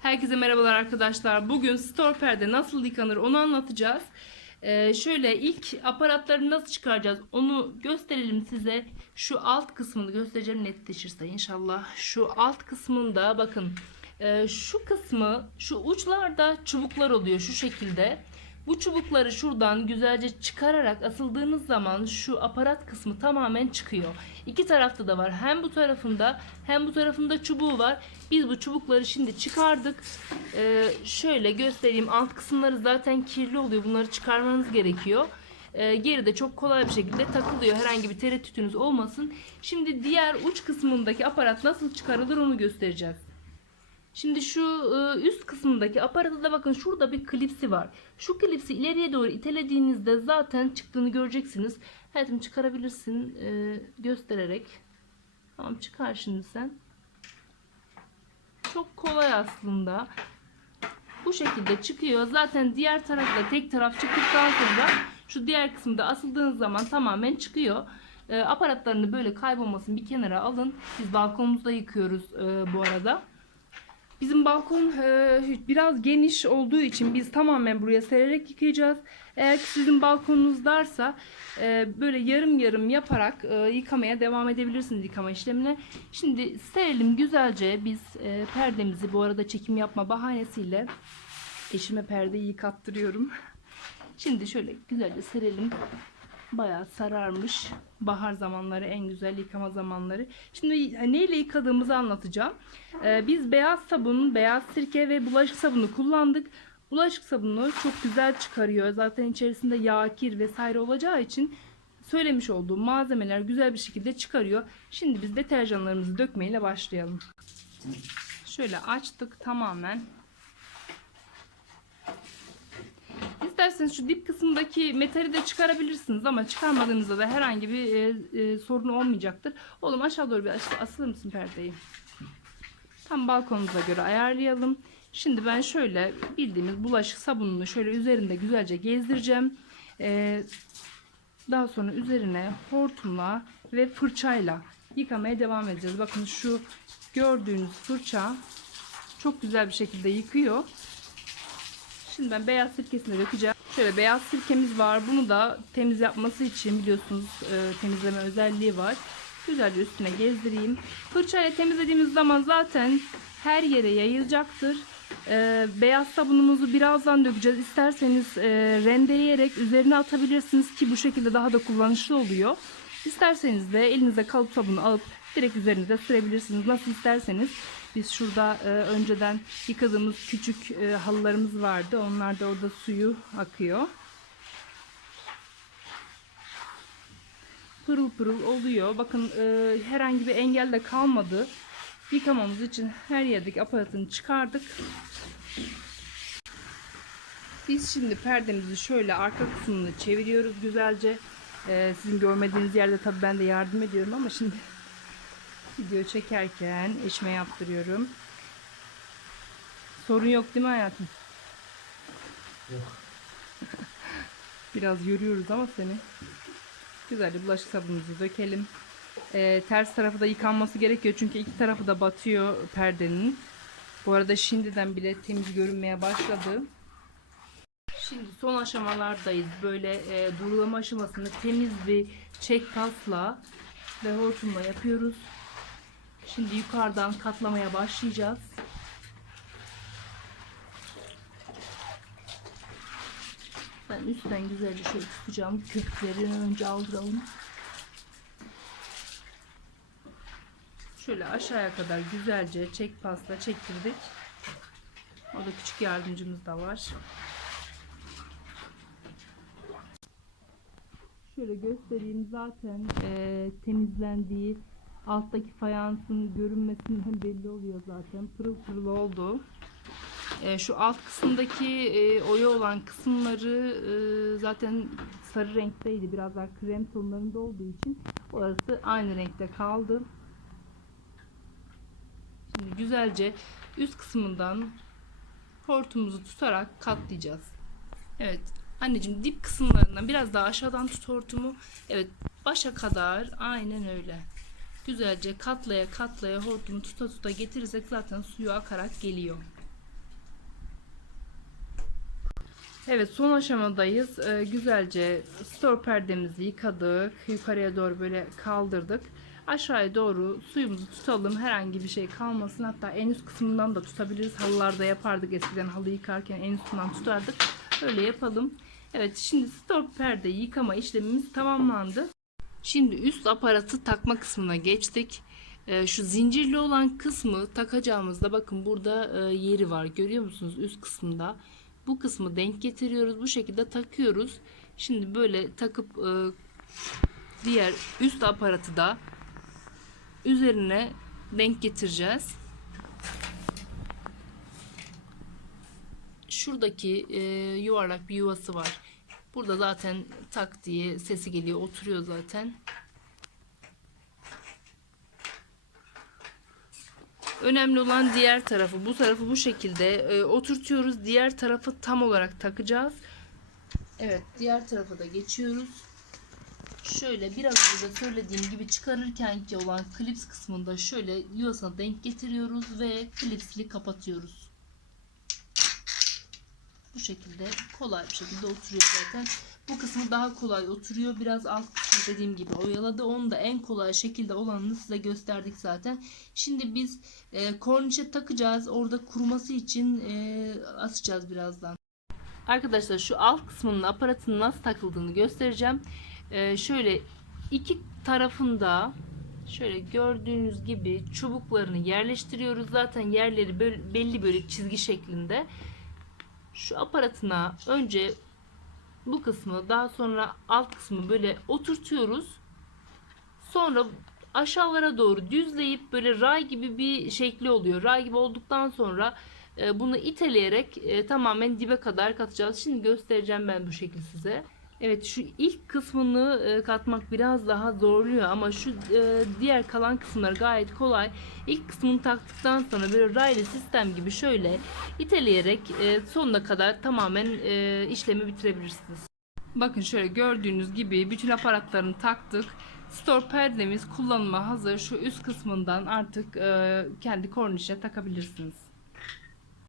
Herkese merhabalar arkadaşlar. Bugün store perde nasıl yıkanır onu anlatacağız. Ee, şöyle ilk aparatları nasıl çıkaracağız onu gösterelim size. Şu alt kısmını göstereceğim netleşirse inşallah. Şu alt kısmında bakın e, şu kısmı şu uçlarda çubuklar oluyor şu şekilde. Bu çubukları şuradan güzelce çıkararak asıldığınız zaman şu aparat kısmı tamamen çıkıyor. İki tarafta da var. Hem bu tarafında hem bu tarafında çubuğu var. Biz bu çubukları şimdi çıkardık. Ee, şöyle göstereyim. Alt kısımları zaten kirli oluyor. Bunları çıkarmanız gerekiyor. Ee, geride çok kolay bir şekilde takılıyor. Herhangi bir tereddütünüz olmasın. Şimdi diğer uç kısmındaki aparat nasıl çıkarılır onu göstereceğiz. Şimdi şu e, üst kısmındaki aparata da bakın şurada bir klipsi var. Şu klipsi ileriye doğru itelediğinizde zaten çıktığını göreceksiniz. Hayatım çıkarabilirsin e, göstererek. Tamam çıkar şimdi sen. Çok kolay aslında. Bu şekilde çıkıyor. Zaten diğer tarafta tek taraf çıktıktan sonra şu diğer kısımda asıldığınız zaman tamamen çıkıyor. E, aparatlarını böyle kaybolmasın bir kenara alın. Biz balkonumuzda yıkıyoruz e, bu arada. Bizim balkon e, biraz geniş olduğu için biz tamamen buraya sererek yıkayacağız. Eğer ki sizin balkonunuz darsa e, böyle yarım yarım yaparak e, yıkamaya devam edebilirsiniz yıkama işlemine. Şimdi serelim güzelce biz e, perdemizi bu arada çekim yapma bahanesiyle eşime perdeyi yıkattırıyorum. Şimdi şöyle güzelce serelim. Bayağı sararmış. Bahar zamanları en güzel yıkama zamanları. Şimdi neyle yıkadığımızı anlatacağım. Ee, biz beyaz sabun, beyaz sirke ve bulaşık sabunu kullandık. Bulaşık sabunu çok güzel çıkarıyor. Zaten içerisinde yağ, kir vesaire olacağı için söylemiş olduğum malzemeler güzel bir şekilde çıkarıyor. Şimdi biz deterjanlarımızı dökmeyle başlayalım. Şöyle açtık tamamen. İsterseniz şu dip kısmındaki metali de çıkarabilirsiniz ama çıkarmadığınızda da herhangi bir e, e, sorun olmayacaktır. Oğlum aşağı doğru bir as- asılır mısın perdeyi? Tam balkonumuza göre ayarlayalım. Şimdi ben şöyle bildiğimiz bulaşık sabununu şöyle üzerinde güzelce gezdireceğim. Ee, daha sonra üzerine hortumla ve fırçayla yıkamaya devam edeceğiz. Bakın şu gördüğünüz fırça çok güzel bir şekilde yıkıyor. Şimdi ben beyaz sirkesini dökeceğim. Şöyle beyaz sirkemiz var. Bunu da temiz yapması için biliyorsunuz e, temizleme özelliği var. Güzelce üstüne gezdireyim. Fırçayla temizlediğimiz zaman zaten her yere yayılacaktır. E, beyaz sabunumuzu birazdan dökeceğiz. İsterseniz e, rendeleyerek üzerine atabilirsiniz ki bu şekilde daha da kullanışlı oluyor. İsterseniz de elinize kalıp sabunu alıp direkt üzerinize sürebilirsiniz. Nasıl isterseniz. Biz şurada e, önceden yıkadığımız küçük e, halılarımız vardı. Onlar da orada suyu akıyor. Pırıl pırıl oluyor. Bakın e, herhangi bir engel de kalmadı. Yıkamamız için her yerdeki aparatını çıkardık. Biz şimdi perdemizi şöyle arka kısmını çeviriyoruz güzelce. E, sizin görmediğiniz yerde tabii ben de yardım ediyorum ama şimdi video çekerken eşime yaptırıyorum. Sorun yok değil mi hayatım? Yok. Biraz yoruyoruz ama seni. Güzelce bulaşık sabunumuzu dökelim. Ee, ters tarafı da yıkanması gerekiyor çünkü iki tarafı da batıyor perdenin. Bu arada şimdiden bile temiz görünmeye başladı. Şimdi son aşamalardayız. Böyle e, durulama aşamasını temiz bir çek pasla ve hortumla yapıyoruz. Şimdi yukarıdan katlamaya başlayacağız. Ben üstten güzelce şöyle tutacağım. Köpüklerini önce aldıralım. Şöyle aşağıya kadar güzelce çek pasla çektirdik. Orada küçük yardımcımız da var. Şöyle göstereyim zaten eee, temizlendiği alttaki fayansın görünmesinden belli oluyor zaten. Pırıl pırıl oldu. Eee, şu alt kısımdaki eee, oya olan kısımları eee, zaten sarı renkteydi. Biraz daha krem tonlarında olduğu için orası aynı renkte kaldı. Şimdi güzelce üst kısmından hortumumuzu tutarak katlayacağız. Evet. Anneciğim dip kısımlarından biraz daha aşağıdan tut hortumu. Evet. Başa kadar aynen öyle güzelce katlaya katlaya hortumu tuta tuta getirirsek zaten suyu akarak geliyor. Evet son aşamadayız. Ee, güzelce stor perdemizi yıkadık. Yukarıya doğru böyle kaldırdık. Aşağıya doğru suyumuzu tutalım. Herhangi bir şey kalmasın. Hatta en üst kısmından da tutabiliriz. Halılarda yapardık eskiden halı yıkarken en üstünden tutardık. Öyle yapalım. Evet şimdi stor perde yıkama işlemimiz tamamlandı. Şimdi üst aparatı takma kısmına geçtik. Ee, şu zincirli olan kısmı takacağımızda bakın burada e, yeri var. Görüyor musunuz üst kısmında? Bu kısmı denk getiriyoruz. Bu şekilde takıyoruz. Şimdi böyle takıp e, diğer üst aparatı da üzerine denk getireceğiz. Şuradaki e, yuvarlak bir yuvası var. Burada zaten tak diye sesi geliyor. Oturuyor zaten. Önemli olan diğer tarafı. Bu tarafı bu şekilde e, oturtuyoruz. Diğer tarafı tam olarak takacağız. Evet, diğer tarafa da geçiyoruz. Şöyle biraz önce söylediğim gibi çıkarırken ki olan klips kısmında şöyle yuvasına denk getiriyoruz ve klipsli kapatıyoruz. Bu şekilde kolay bir şekilde oturuyor zaten. Bu kısmı daha kolay oturuyor. Biraz alt kısmı dediğim gibi oyaladı. Onu da en kolay şekilde olanını size gösterdik zaten. Şimdi biz e, kornişe takacağız. Orada kuruması için e, asacağız birazdan. Arkadaşlar şu alt kısmının aparatının nasıl takıldığını göstereceğim. E, şöyle iki tarafında şöyle gördüğünüz gibi çubuklarını yerleştiriyoruz. Zaten yerleri belli böyle çizgi şeklinde. Şu aparatına önce bu kısmı daha sonra alt kısmı böyle oturtuyoruz. Sonra aşağılara doğru düzleyip böyle ray gibi bir şekli oluyor. Ray gibi olduktan sonra e, bunu iteleyerek e, tamamen dibe kadar katacağız. Şimdi göstereceğim ben bu şekil size. Evet şu ilk kısmını e, katmak biraz daha zorluyor ama şu e, diğer kalan kısımlar gayet kolay. İlk kısmını taktıktan sonra böyle raylı sistem gibi şöyle iteleyerek e, sonuna kadar tamamen işlemi bitirebilirsiniz. Bakın şöyle gördüğünüz gibi bütün aparatlarını taktık. Store perdemiz kullanıma hazır. Şu üst kısmından artık kendi kornişe takabilirsiniz.